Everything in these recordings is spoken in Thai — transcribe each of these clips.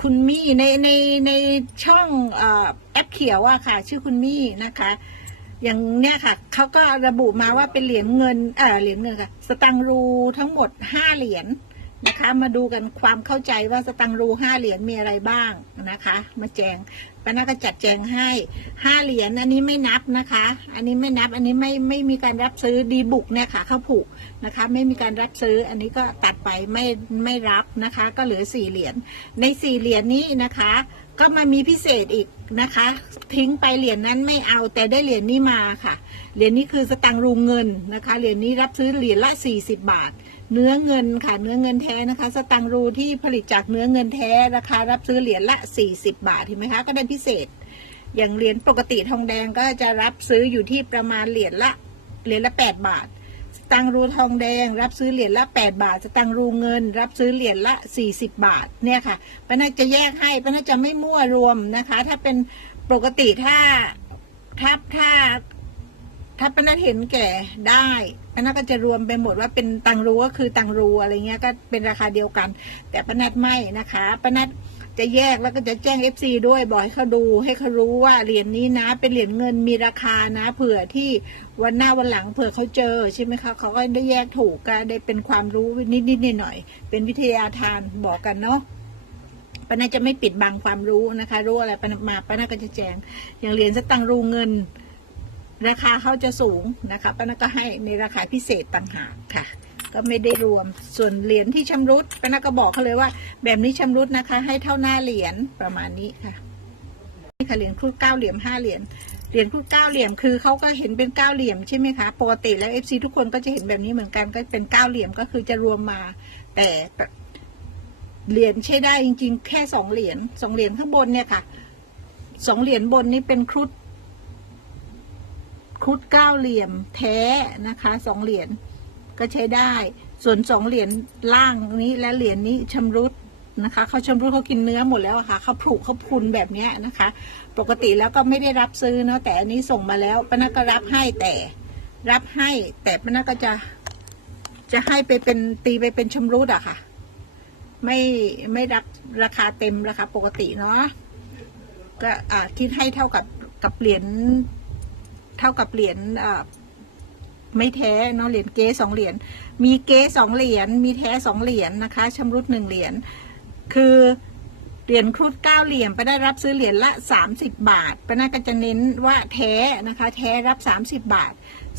คุณมี่ในในในช่องอแอปเขียวอะค่ะ ชื่อคุณมี่นะคะ อย่างเนี้ยค่ะเขาก็ระบุมาว่าเป็นเหรียญเงินเออเหรียญเงินค่ะ สตังรูทั้งหมดห้าเหรียญ นะคะ มาดูกันความเข้าใจว่าสตังรูห้าเหรียญมีอะไรบ้างนะคะ มาแจงป้านาก็จัดแจงให้ห้าเหรียญอันนี้ไม่นับนะคะ อันนี้ไม่นับอันนี้ไม่ไม่มีการรับซื้อดีบุกเนี่ยค่ะเขาผูกนะคะ ไม่มีการรับซื้ออันนี้ก็ตัดไปไม่ไม่รับนะคะ ก็เหลือสี่เหรียญในสี่เหรียญนี้นะคะ ก็มามีพิเศษอีกนะคะ ทิ้งไปเหรียญนั้นไม่เอาแต่ได้เหรียญนี้มาค่ะเหรียญนี้คือสตังรูเงินนะคะเหรียญนี้รับซื้อเหรียญละ40 บาท เนื้อเงินค่ะ เนื้อเงินแท้นะคะ สตังรูที่ผลิตจากเนื้อเงินแท้ราคารับซื้อเหรียญละ 40 บาทเห็นไหมคะก็ได้พิเศษ อย่างเหรียญปกติทองแดงก็จะรับซื้ออยู่ที่ประมาณเหรียญละเหรียญละ 8 บาท สตังรูทองแดง รับซื้อเหรียญละ 8 บาท สตังรูเงิน รับซื้อเหรียญละ 40 บาทเนี่ยค่ะป้าน่าจะแยกให้ป้าน่าจะไม่มั่วรวมนะคะ ถ้าเป็นปกติถ้าถ้าถ้า ถ้าป้านัดเห็นแก่ได้ป้านัดก็จะรวมไปหมดว่าเป็นตังรูก็คือตังรูอะไรเงี้ยก็เป็นราคาเดียวกัน แต่ป้านัดไม่นะคะป้านัดจะแยกแล้วก็จะแจ้ง FC ด้วยบอกให้เขาดูให้เขารู้ว่าเหรียญนี้นะ เป็นเหรียญเงินมีราคานะ เผื่อที่วันหน้าวันหลังเผื่อเขาเจอใช่ไหมคะเขาก็ได้แยกถูกก็ได้เป็นความรู้นิดๆหน่อยๆเป็นวิทยาทานบอกกันเนาะป้านัดจะไม่ปิดบังความรู้นะคะ รู้อะไรป้านัดมาป้านัดก็จะแจ้งอย่างเหรียญสตังรูเงิน ราคาเขาจะสูงนะคะป้านัทก็ให้ในราคาพิเศษต่างหากค่ะ ก็ไม่ได้รวมส่วนเหรียญที่ชำรุดป้านัทก็บอกเขาเลยว่า แบบนี้ชำรุดนะคะ ให้เท่าหน้าเหรียญประมาณนี้ค่ะนี่ค่ะเหรียญครุฑเก้าเหลี่ยมห้าเหรียญเหรียญครุฑเก้าเหลี่ยมคือเขาก็เห็นเป็นเก้าเหลี่ยมใช่ไหมคะปกติแล้วเอฟซีทุกคนก็จะเห็นแบบนี้เหมือนกันก็เป็นเก้าเหลี่ยมก็คือจะรวมมา แต่เหรียญใช้ได้จริง ๆ แค่สองเหรียญสองเหรียญข้างบนเนี่ยค่ะสองเหรียญบนนี้เป็นครุฑ ครุฑเก้าเหลี่ยมแท้นะคะสองเหรียญก็ใช้ได้ ส่วนสองเหรียญล่างนี้และเหรียญนี้ชำรุดนะคะเขาชำรุดเขากินเนื้อหมดแล้วค่ะเขาผุเขาพุนแบบนี้นะคะ ปกติแล้วก็ไม่ได้รับซื้อเนาะแต่อันนี้ส่งมาแล้วป้านาก็รับให้แต่รับให้แต่ป้านาก็จะ จะให้ไปเป็นตีไปเป็นชำรุดอะค่ะ ไม่ไม่รับราคาเต็มราคาปกติเนาะก็คิดให้เท่ากับกับเหรียญ เท่ากับเหรียญไม่แท้เนาะเหรียญเก๊สองเหรียญมีเก๊สองเหรียญมีแท้สองเหรียญนะคะชำรุดหนึ่งเหรียญคือเหรียญครุฑเก้าเหลี่ยมไปได้รับซื้อเหรียญละสามสิบบาทป้านาก็จะเน้นว่าแท้นะคะ แท้รับสามสิบบาท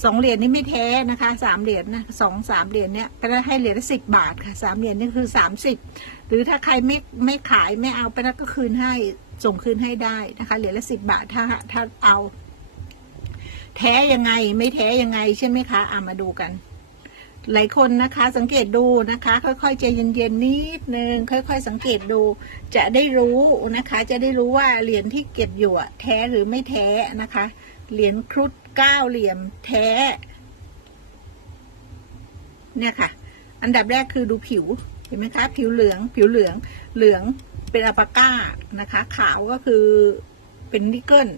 สองเหรียญนี้ไม่แท้นะคะสามเหรียญนะสองสามเหรียญเนี้ยป้านาให้เหรียญละสิบบาทค่ะสามเหรียญนี่คือสามสิบหรือถ้าใครไม่ไม่ขายไม่เอาป้านาก็คืนให้ส่งคืนให้ได้นะคะเหรียญละสิบบาทถ้าถ้าเอา แท้ยังไงไม่แท้ยังไงใช่ไหมคะอะมาดูกัน หลายคนนะคะ สังเกตดูนะคะ ค่อยๆใจเย็นๆนิดนึงค่อย ๆ สังเกตดู จะได้รู้นะคะ จะได้รู้ว่าเหรียญที่เก็บอยู่แท้หรือไม่แท้นะคะ เหรียญครุฑเก้าเหลี่ยมแท้ เนี่ยค่ะ อันดับแรกคือดูผิวเห็นไหมคะ ผิวเหลืองผิวเหลืองเหลืองเป็นอัลปาก้านะคะ ขาวก็คือเป็นนิกเกิล